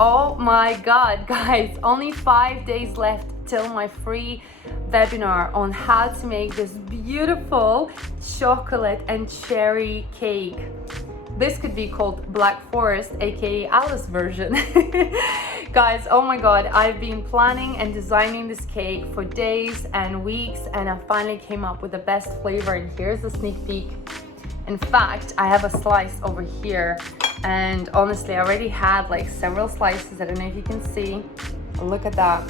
Oh my god, guys, only 5 days left till my free webinar on how to make this beautiful chocolate and cherry cake. This could be called Black Forest, aka Alice version. Guys, oh my god, I've been planning and designing this cake for days and weeks, and I finally came up with the best flavor, and here's a sneak peek. In fact, I have a slice over here, and honestly, I already had like several slices. I don't know if you can see. Look at that.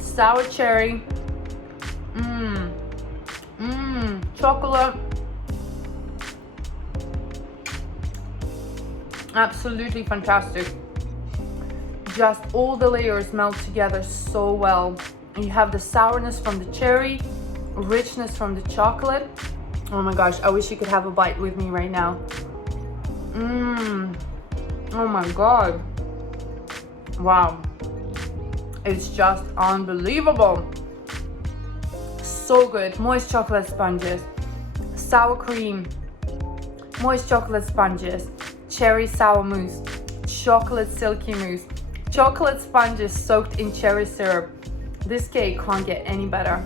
Sour cherry. Chocolate. Absolutely fantastic. Just all the layers melt together so well. You have the sourness from the cherry, richness from the chocolate. Oh my gosh, I wish you could have a bite with me right now. Oh my god. Wow. It's just unbelievable. So good. Moist chocolate sponges, sour cream, moist chocolate sponges, cherry sour mousse, chocolate silky mousse, chocolate sponges soaked in cherry syrup. This cake can't get any better.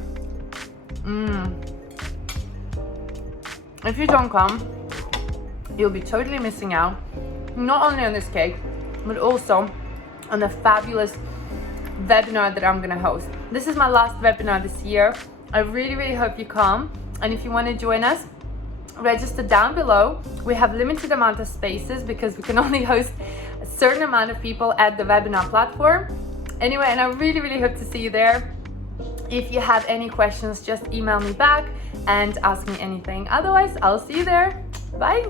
If you don't come, you'll be totally missing out, not only on this cake, but also on the fabulous webinar that I'm gonna host. This is my last webinar this year. I really hope you come, and if you want to join us, register down below. We have limited amount of spaces because we can only host a certain amount of people at the webinar platform. Anyway, and I really hope to see you there. If you have any questions, just email me back and ask me anything. Otherwise, I'll see you there. Bye.